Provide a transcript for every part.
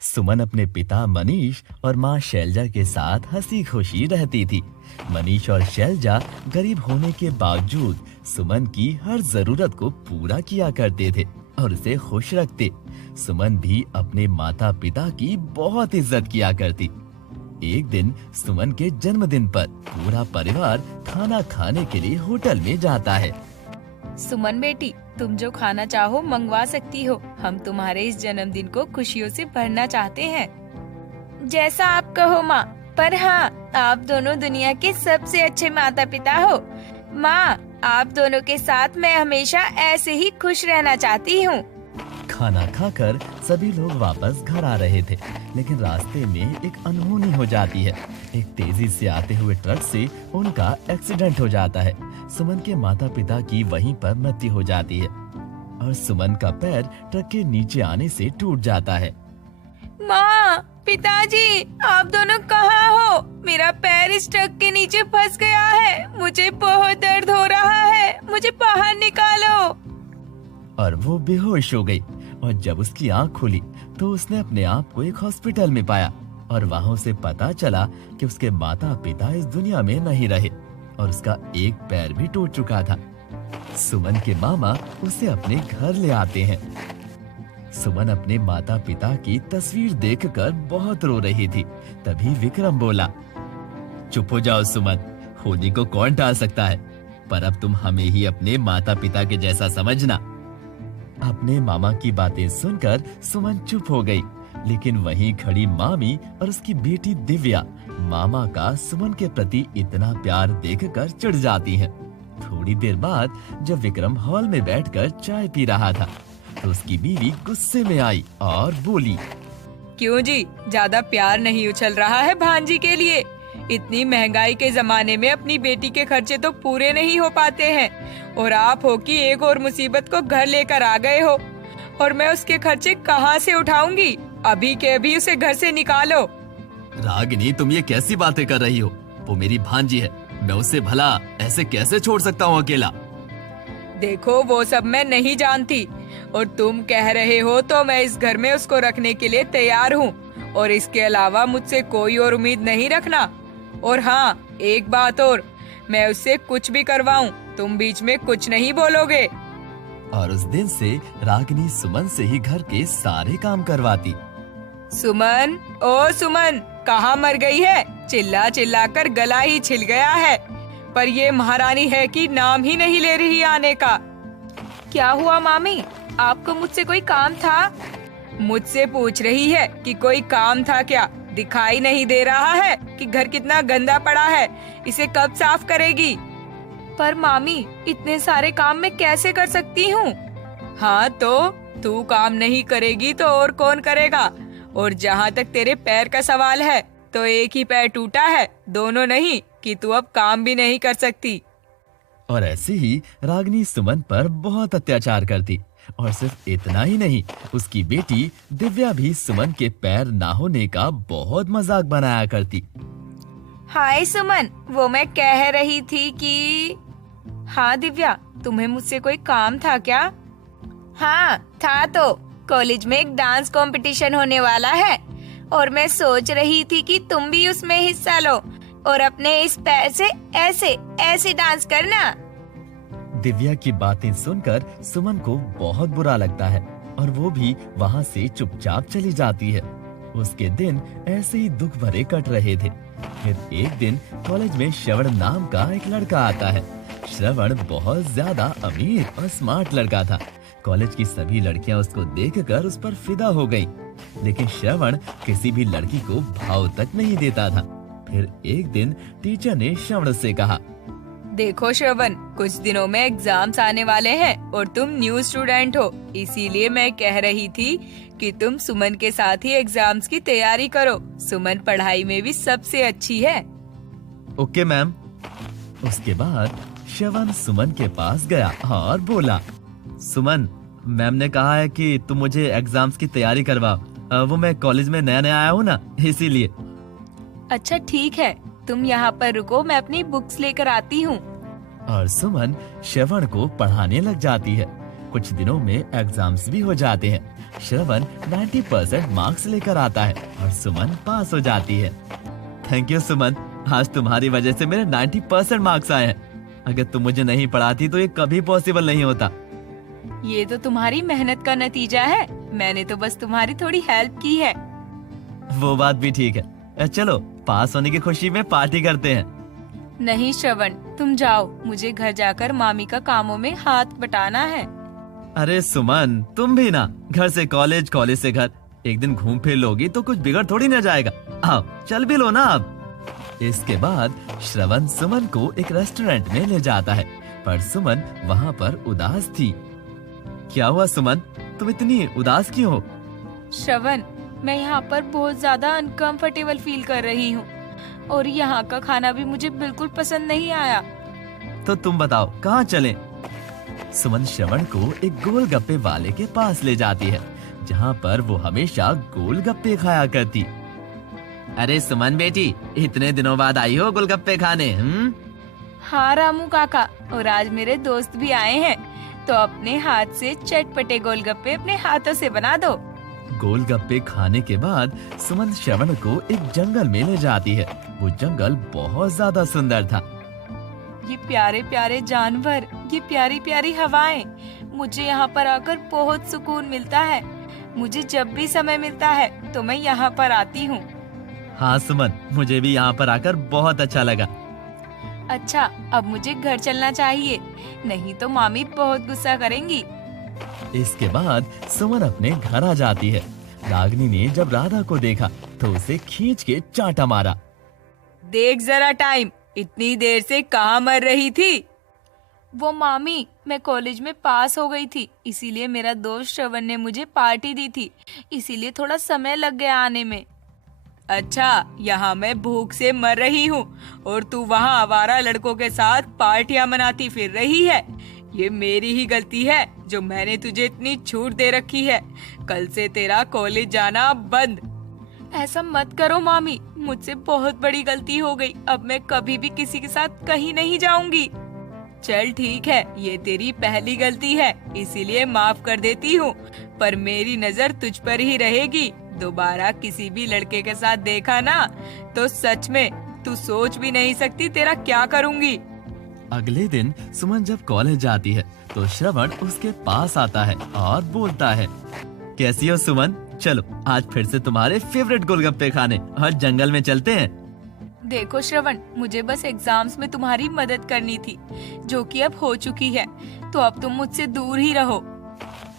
सुमन अपने पिता मनीष और माँ शैलजा के साथ हंसी खुशी रहती थी। मनीष और शैलजा गरीब होने के बावजूद सुमन की हर जरूरत को पूरा किया करते थे और उसे खुश रखते। सुमन भी अपने माता पिता की बहुत इज्जत किया करती। एक दिन सुमन के जन्मदिन पर पूरा परिवार खाना खाने के लिए होटल में जाता है। सुमन बेटी, तुम जो खाना चाहो मंगवा सकती हो। हम तुम्हारे इस जन्मदिन को खुशियों से भरना चाहते हैं। जैसा आप कहो माँ, पर हाँ, आप दोनों दुनिया के सबसे अच्छे माता पिता हो। माँ, आप दोनों के साथ मैं हमेशा ऐसे ही खुश रहना चाहती हूँ। खाना खाकर सभी लोग वापस घर आ रहे थे, लेकिन रास्ते में एक अनहोनी हो जाती है। एक तेजी से आते हुए ट्रक से उनका एक्सीडेंट हो जाता है। सुमन के माता पिता की वहीं पर मृत्यु हो जाती है और सुमन का पैर ट्रक के नीचे आने से टूट जाता है। माँ, पिताजी, आप दोनों कहाँ हो? मेरा पैर इस ट्रक के नीचे फंस गया है। मुझे बहुत दर्द हो रहा है। मुझे बाहर निकालो। और वो बेहोश हो गई और जब उसकी आंख खुली तो उसने अपने आप को एक हॉस्पिटल में पाया और वहाँ उसे पता चला कि उसके माता पिता इस दुनिया में नहीं रहे और उसका एक पैर भी टूट चुका था। सुमन के मामा उसे अपने घर ले आते हैं। सुमन अपने माता पिता की तस्वीर देखकर बहुत रो रही थी। तभी विक्रम बोला, चुप हो जाओ सुमन, होली को कौन टाल सकता है, पर अब तुम हमें ही अपने माता पिता के जैसा समझना। अपने मामा की बातें सुनकर सुमन चुप हो गई, लेकिन वहीं खड़ी मामी और उसकी बेटी दिव्या मामा का सुमन के प्रति इतना प्यार देखकर चिढ़ जाती हैं। थोड़ी देर बाद जब विक्रम हॉल में बैठकर चाय पी रहा था तो उसकी बीवी गुस्से में आई और बोली, क्यों जी, ज्यादा प्यार नहीं उछल रहा है भांजी के लिए? इतनी महंगाई के जमाने में अपनी बेटी के खर्चे तो पूरे नहीं हो पाते हैं और आप हो कि एक और मुसीबत को घर लेकर आ गए हो और मैं उसके खर्चे कहाँ से उठाऊंगी? अभी के अभी उसे घर से निकालो। रागिनी, तुम ये कैसी बातें कर रही हो? वो मेरी भांजी है, मैं उसे भला ऐसे कैसे छोड़ सकता हूँ अकेला? देखो, वो सब मैं नहीं जानती और तुम कह रहे हो तो मैं इस घर में उसको रखने के लिए तैयार हूँ और इसके अलावा मुझसे कोई और उम्मीद नहीं रखना। और हाँ, एक बात और, मैं उससे कुछ भी करवाऊँ तुम बीच में कुछ नहीं बोलोगे। और उस दिन से रागिनी सुमन से ही घर के सारे काम करवाती। सुमन, ओ सुमन, कहाँ मर गई है? चिल्ला चिल्ला कर गला ही छिल गया है, पर ये महारानी है कि नाम ही नहीं ले रही आने का। क्या हुआ मामी, आपको मुझसे कोई काम था? मुझसे पूछ रही है कि कोई काम था क्या? दिखाई नहीं दे रहा है कि घर कितना गंदा पड़ा है? इसे कब साफ करेगी? पर मामी, इतने सारे काम मैं कैसे कर सकती हूँ? हाँ तो तू काम नहीं करेगी तो और कौन करेगा? और जहाँ तक तेरे पैर का सवाल है तो एक ही पैर टूटा है, दोनों नहीं, कि तू अब काम भी नहीं कर सकती। और ऐसे ही रागिनी सुमन पर बहुत अत्याचार करती और सिर्फ इतना ही नहीं, उसकी बेटी दिव्या भी सुमन के पैर ना होने का बहुत मजाक बनाया करती। हाय सुमन, वो मैं कह रही थी कि हाँ दिव्या, तुम्हें मुझसे कोई काम था क्या? हाँ था, तो कॉलेज में एक डांस कंपटीशन होने वाला है और मैं सोच रही थी कि तुम भी उसमें हिस्सा लो और अपने इस पैर से ऐसे ऐसे डांस करना। दिव्या की बातें सुनकर सुमन को बहुत बुरा लगता है और वो भी वहाँ से चुपचाप चली जाती है। उसके दिन ऐसे ही दुख भरे कट रहे थे। फिर एक दिन कॉलेज में श्रवण नाम का एक लड़का आता है। श्रवण बहुत ज्यादा अमीर और स्मार्ट लड़का था। कॉलेज की सभी लड़कियां उसको देखकर उस पर फिदा हो गईं, लेकिन श्रवण किसी भी लड़की को भाव तक नहीं देता था। फिर एक दिन टीचर ने श्रवण से कहा, देखो श्रवण, कुछ दिनों में एग्जाम्स आने वाले हैं और तुम न्यू स्टूडेंट हो, इसीलिए मैं कह रही थी कि तुम सुमन के साथ ही एग्जाम्स की तैयारी करो। सुमन पढ़ाई में भी सबसे अच्छी है। Okay ma'am. उसके बाद श्रवण सुमन के पास गया और बोला, सुमन, मैम ने कहा है कि तुम मुझे एग्जाम्स की तैयारी करवाओ। वो मैं कॉलेज में नया नया आया हूँ ना, इसीलिए। अच्छा ठीक है, तुम यहाँ पर रुको, मैं अपनी बुक्स लेकर आती हूँ। और सुमन श्रवण को पढ़ाने लग जाती है। कुछ दिनों में एग्जाम्स भी हो जाते हैं श्रवण 90% मार्क्स लेकर आता है और सुमन पास हो जाती है। थैंक यू सुमन, आज तुम्हारी वजह से मेरे 90% मार्क्स आए हैं। अगर तुम मुझे नहीं पढ़ाती तो ये कभी पॉसिबल नहीं होता। ये तो तुम्हारी मेहनत का नतीजा है, मैंने तो बस तुम्हारी थोड़ी हेल्प की है। वो बात भी ठीक है। चलो पास होने की खुशी में पार्टी करते हैं। नहीं श्रवण, तुम जाओ, मुझे घर जाकर मामी का कामों में हाथ बटाना है। अरे सुमन, तुम भी ना, घर से कॉलेज, कॉलेज से घर, एक दिन घूम फिर लोगी तो कुछ बिगड़ थोड़ी ना जाएगा। आओ चल भी लो ना अब। इसके बाद श्रवण सुमन को एक रेस्टोरेंट में ले जाता है, पर सुमन वहाँ पर उदास थी। क्या हुआ सुमन, तुम इतनी उदास क्यों हो? श्रवण, मैं यहाँ पर बहुत ज्यादा अनकंफर्टेबल फील कर रही हूँ और यहाँ का खाना भी मुझे बिल्कुल पसंद नहीं आया। तो तुम बताओ कहाँ चलें? सुमन श्रवण को एक गोलगप्पे वाले के पास ले जाती है, जहाँ पर वो हमेशा गोलगप्पे खाया करती। अरे सुमन बेटी, इतने दिनों बाद आई हो गोलगप्पे खाने? हाँ रामू काका, और आज मेरे दोस्त भी आए हैं, तो अपने हाथ से चटपटे गोलगप्पे अपने हाथों से बना दो। गोलगप्पे खाने के बाद सुमन श्रवण को एक जंगल में ले जाती है। वो जंगल बहुत ज्यादा सुंदर था। ये प्यारे प्यारे जानवर, ये प्यारी प्यारी हवाएं, मुझे यहाँ पर आकर बहुत सुकून मिलता है। मुझे जब भी समय मिलता है तो मैं यहाँ पर आती हूँ। हाँ सुमन, मुझे भी यहाँ पर आकर बहुत अच्छा लगा। अच्छा, अब मुझे घर चलना चाहिए, नहीं तो मामी बहुत गुस्सा करेंगी। इसके बाद सुमन अपने घर आ जाती है। रागिनी ने जब राधा को देखा तो उसे खींच के चांटा मारा। देख जरा टाइम, इतनी देर से कहाँ मर रही थी? वो मामी, मैं कॉलेज में पास हो गई थी, इसीलिए मेरा दोस्त श्रवण ने मुझे पार्टी दी थी, इसीलिए थोड़ा समय लग गया आने में। अच्छा, यहाँ मैं भूख से मर रही हूँ और तू वहाँ आवारा लड़कों के साथ पार्टियां मनाती फिर रही है। ये मेरी ही गलती है जो मैंने तुझे इतनी छूट दे रखी है। कल से तेरा कॉलेज जाना बंद। ऐसा मत करो मामी, मुझसे बहुत बड़ी गलती हो गई, अब मैं कभी भी किसी के साथ कहीं नहीं जाऊंगी। चल ठीक है, ये तेरी पहली गलती है, इसीलिए माफ कर देती हूँ, पर मेरी नजर तुझ पर ही रहेगी। दोबारा किसी भी लड़के के साथ देखा ना तो सच में तू सोच भी नहीं सकती तेरा क्या करूँगी। अगले दिन सुमन जब कॉलेज जाती है तो श्रवण उसके पास आता है और बोलता है, कैसी हो सुमन? चलो आज फिर से तुम्हारे फेवरेट गोलगप्पे खाने और जंगल में चलते हैं। देखो श्रवण, मुझे बस एग्जाम्स में तुम्हारी मदद करनी थी, जो कि अब हो चुकी है, तो अब तुम मुझसे दूर ही रहो।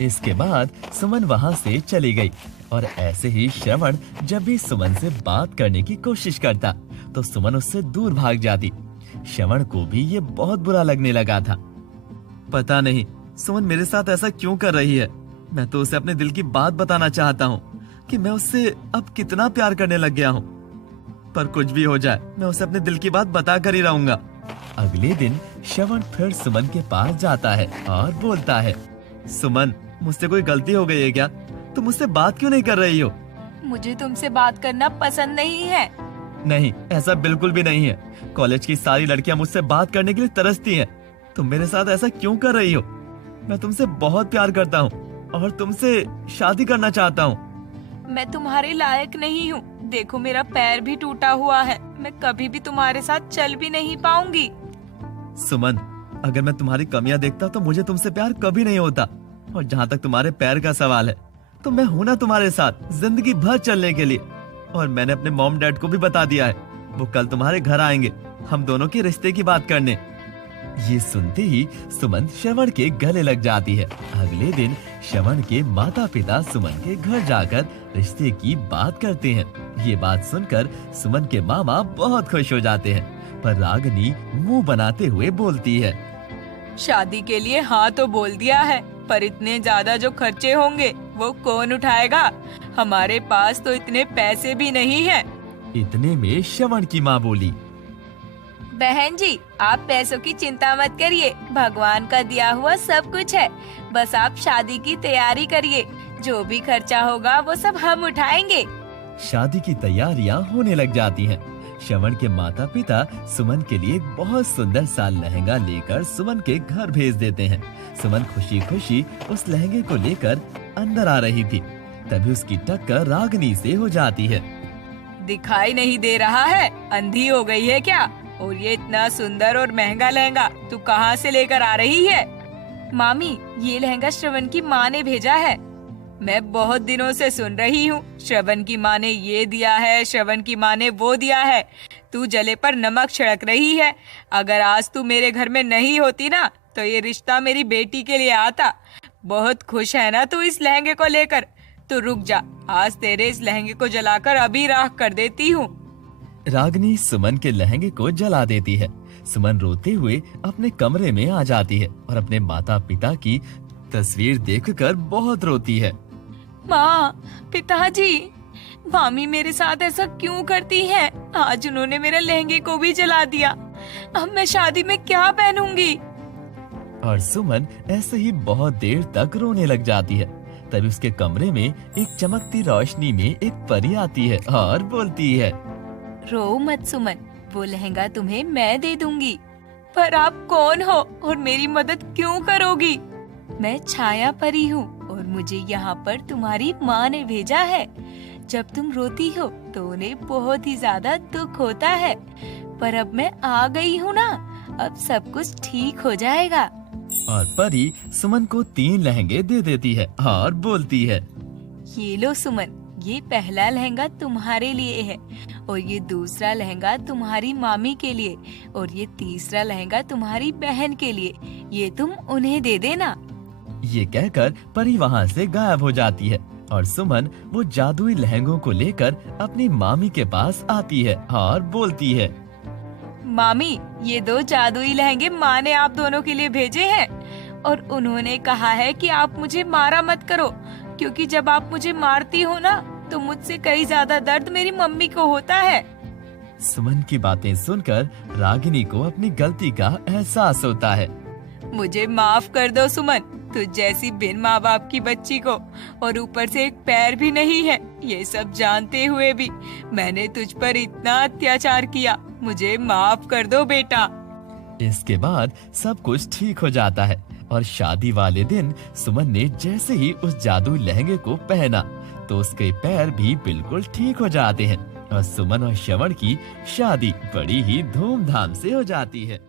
इसके बाद सुमन वहाँ से चली गई और ऐसे ही श्रवण जब भी सुमन से बात करने की कोशिश करता तो सुमन उससे दूर भाग जाती। श्रवण को भी ये बहुत बुरा लगने लगा था। पता नहीं सुमन मेरे साथ ऐसा क्यों कर रही है। मैं तो उसे अपने दिल की बात बताना चाहता हूँ कि मैं उससे अब कितना प्यार करने लग गया हूँ, पर कुछ भी हो जाए मैं उसे अपने दिल की बात बता कर ही रहूंगा। अगले दिन श्रवण फिर सुमन के पास जाता है और बोलता है, सुमन मुझसे कोई गलती हो गई है क्या? तुम मुझसे बात क्यों नहीं कर रही हो? मुझे तुमसे बात करना पसंद नहीं है। नहीं, ऐसा बिल्कुल भी नहीं है। कॉलेज की सारी लड़कियां मुझसे बात करने के लिए तरसती हैं। तुम मेरे साथ ऐसा क्यों कर रही हो? मैं तुमसे बहुत प्यार करता हूँ और तुमसे शादी करना चाहता हूँ। मैं तुम्हारे लायक नहीं हूँ। देखो मेरा पैर भी टूटा हुआ है, मैं कभी भी तुम्हारे साथ चल भी नहीं पाऊंगी। सुमन, अगर मैं तुम्हारी कमियां देखता तो मुझे तुमसे प्यार कभी नहीं होता। और जहाँ तक तुम्हारे पैर का सवाल है तो मैं हूं ना तुम्हारे साथ जिंदगी भर चलने के लिए। और मैंने अपने मॉम डैड को भी बता दिया है, वो कल तुम्हारे घर आएंगे हम दोनों के रिश्ते की बात करने। ये सुनते ही सुमन श्रवण के गले लग जाती है। अगले दिन श्रवण के माता पिता सुमन के घर जाकर रिश्ते की बात करते हैं। ये बात सुनकर सुमन के मामा बहुत खुश हो जाते हैं, पर रागिनी मुंह बनाते हुए बोलती है, शादी के लिए हाँ तो बोल दिया है, पर इतने ज्यादा जो खर्चे होंगे वो कौन उठाएगा? हमारे पास तो इतने पैसे भी नहीं हैं। इतने में श्रवण की माँ बोली, बहन जी, आप पैसों की चिंता मत करिए, भगवान का दिया हुआ सब कुछ है, बस आप शादी की तैयारी करिए, जो भी खर्चा होगा वो सब हम उठाएंगे। शादी की तैयारियां होने लग जाती हैं। श्रवण के माता पिता सुमन के लिए एक बहुत सुंदर सा लहंगा लेकर सुमन के घर भेज देते हैं। सुमन खुशी खुशी उस लहंगे को लेकर अंदर आ रही थी। तभी उसकी टक्कर रागिनी से हो जाती है। दिखाई नहीं दे रहा है, अंधी हो गई है क्या? और ये इतना सुंदर और महंगा लहंगा तू कहाँ से लेकर आ रही है? मामी, ये लहंगा श्रवण की माँ ने भेजा है। मैं बहुत दिनों से सुन रही हूँ, श्रवण की माँ ने ये दिया है, श्रवण की माँ ने वो दिया है। तू जले पर नमक छिड़क रही है। अगर आज तू मेरे घर में नहीं होती ना, तो ये रिश्ता मेरी बेटी के लिए आता। बहुत खुश है ना तू इस लहंगे को लेकर? तो रुक जा, आज तेरे इस लहंगे को जलाकर अभी राख कर देती हूँ। रागिनी सुमन के लहंगे को जला देती है। सुमन रोते हुए अपने कमरे में आ जाती है और अपने माता पिता की तस्वीर देखकर बहुत रोती है। माँ, पिताजी, मामी मेरे साथ ऐसा क्यों करती है? आज उन्होंने मेरे लहंगे को भी जला दिया। अब मैं शादी में क्या पहनूंगी? और सुमन ऐसे ही बहुत देर तक रोने लग जाती है। तभी उसके कमरे में एक चमकती रोशनी में एक परी आती है और बोलती है, रो मत सुमन, वो लहंगा तुम्हें मैं दे दूंगी। पर आप कौन हो और मेरी मदद क्यों करोगी? मैं छाया परी हूँ और मुझे यहाँ पर तुम्हारी माँ ने भेजा है। जब तुम रोती हो तो उन्हें बहुत ही ज्यादा दुख होता है, पर अब मैं आ गई हूँ ना, अब सब कुछ ठीक हो जाएगा। और परी सुमन को 3 लहंगे दे देती है और बोलती है, ये लो सुमन, ये पहला लहंगा तुम्हारे लिए है, और ये दूसरा लहंगा तुम्हारी मामी के लिए, और ये तीसरा लहंगा तुम्हारी बहन के लिए। ये तुम उन्हें दे देना। ये कहकर परी वहाँ से गायब हो जाती है और सुमन वो जादुई लहंगों को लेकर अपनी मामी के पास आती है और बोलती है, मामी, ये 2 जादुई लहंगे माँ ने आप दोनों के लिए भेजे हैं, और उन्होंने कहा है कि आप मुझे मारा मत करो, क्योंकि जब आप मुझे मारती हो ना, तो मुझसे कहीं ज्यादा दर्द मेरी मम्मी को होता है। सुमन की बातें सुनकर रागिनी को अपनी गलती का एहसास होता है। मुझे माफ कर दो सुमन, तुझ जैसी बिन माँ बाप की बच्ची को, और ऊपर से एक पैर भी नहीं है, ये सब जानते हुए भी मैंने तुझ पर इतना अत्याचार किया। मुझे माफ कर दो बेटा। इसके बाद सब कुछ ठीक हो जाता है और शादी वाले दिन सुमन ने जैसे ही उस जादुई लहंगे को पहना तो उसके पैर भी बिल्कुल ठीक हो जाते हैं और सुमन और श्रवण की शादी बड़ी ही धूमधाम से हो जाती है।